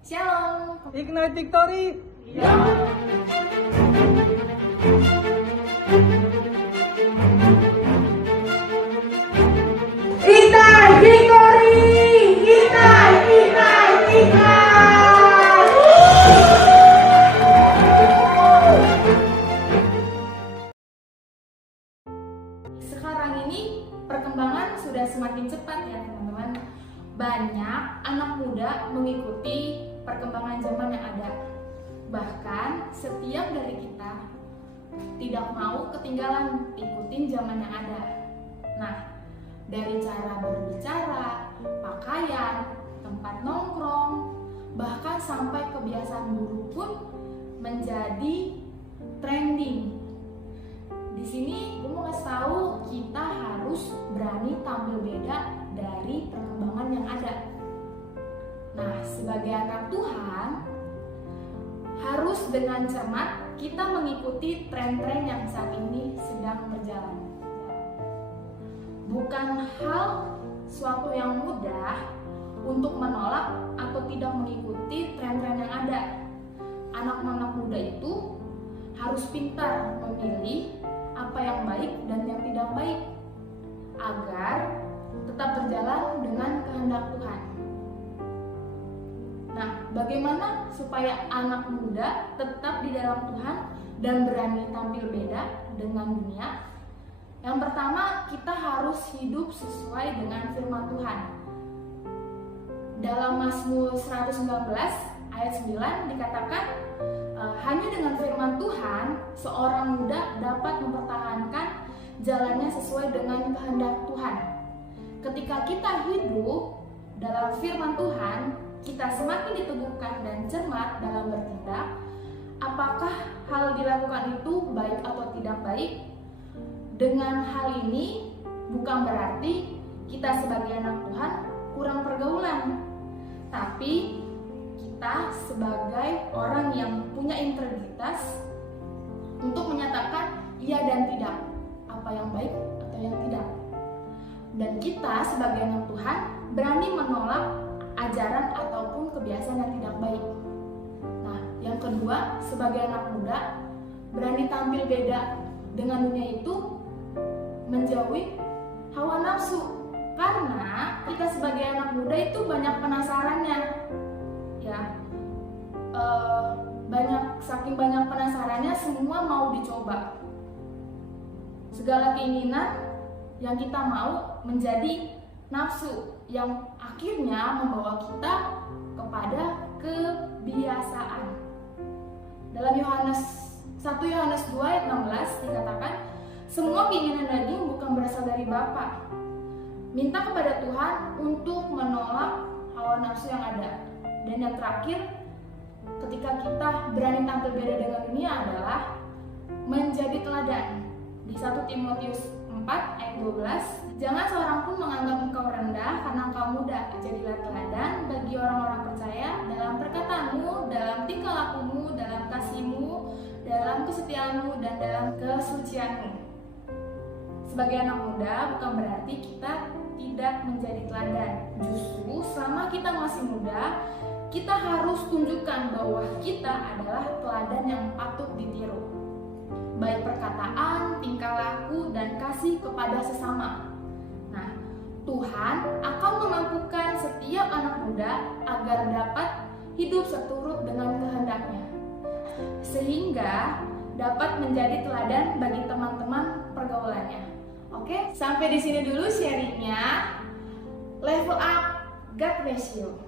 Shalom. Ignite Victory. Ignite Victory! Ignite, ignite, ignite! Sekarang ini perkembangan sudah semakin cepat ya teman-teman. Banyak anak muda mengikuti perkembangan zaman yang ada. Bahkan setiap dari kita tidak mau ketinggalan ikutin zaman yang ada. Nah, dari cara berbicara, pakaian, tempat nongkrong, bahkan sampai kebiasaan buruk pun menjadi trending. Di sini gue mau kasih tahu kita harus berani tampil beda dari perkembangan yang ada. Nah, sebagai anak Tuhan harus dengan cermat kita mengikuti tren-tren yang saat ini sedang berjalan. Bukan hal suatu yang mudah untuk menolak atau tidak mengikuti tren-tren yang ada. Anak-anak muda itu harus pintar memilih apa yang baik dan yang tidak baik agar tetap berjalan dengan kehendak Tuhan. Nah, bagaimana supaya anak muda tetap di dalam Tuhan dan berani tampil beda dengan dunia? Yang pertama, kita harus hidup sesuai dengan firman Tuhan. Dalam Mazmur 119 ayat 9 dikatakan, hanya dengan firman Tuhan seorang muda dapat mempertahankan jalannya sesuai dengan kehendak Tuhan. Ketika kita hidup dalam firman Tuhan, kita semakin diteguhkan dan cermat dalam bertindak. Apakah hal dilakukan itu baik atau tidak baik? Dengan hal ini bukan berarti kita sebagai anak Tuhan kurang pergaulan, tapi kita sebagai orang yang punya integritas untuk menyatakan iya dan tidak, apa yang baik atau yang tidak. Dan kita sebagai anak Tuhan berani menolak ajaran ataupun kebiasaan yang tidak baik. Nah, yang kedua, sebagai anak muda berani tampil beda dengan dunia itu, menjauhi hawa nafsu. Karena kita sebagai anak muda itu banyak penasarannya. Ya, saking banyak penasarannya, semua mau dicoba. Segala keinginan yang kita mau menjadi nafsu yang akhirnya membawa kita kepada kebiasaan. Dalam 1 Yohanes 2 ayat 16 dikatakan, semua keinginan daging bukan berasal dari Bapa. Minta kepada Tuhan untuk menolak hawa nafsu yang ada. Dan yang terakhir, ketika kita berani tampil beda dengan dunia adalah menjadi teladan. Di 1 Timotius 4 ayat 12, jangan seorang pun menganggap engkau rendah karena engkau muda. Jadilah teladan bagi orang-orang percaya dalam perkataanmu, dalam tingkah lakumu, dalam kasihmu, dalam kesetiaanmu, dan dalam kesucianmu. Sebagai anak muda bukan berarti kita tidak menjadi teladan. Justru selama kita masih muda, kita harus tunjukkan bahwa kita adalah teladan yang patut ditiru. Baik perkataan, tingkah laku, dan kasih kepada sesama. Nah, Tuhan akan memampukan setiap anak muda agar dapat hidup seturut dengan kehendaknya, sehingga dapat menjadi teladan bagi teman-teman pergaulannya. Oke, sampai di sini dulu sharingnya. Level up, God bless you.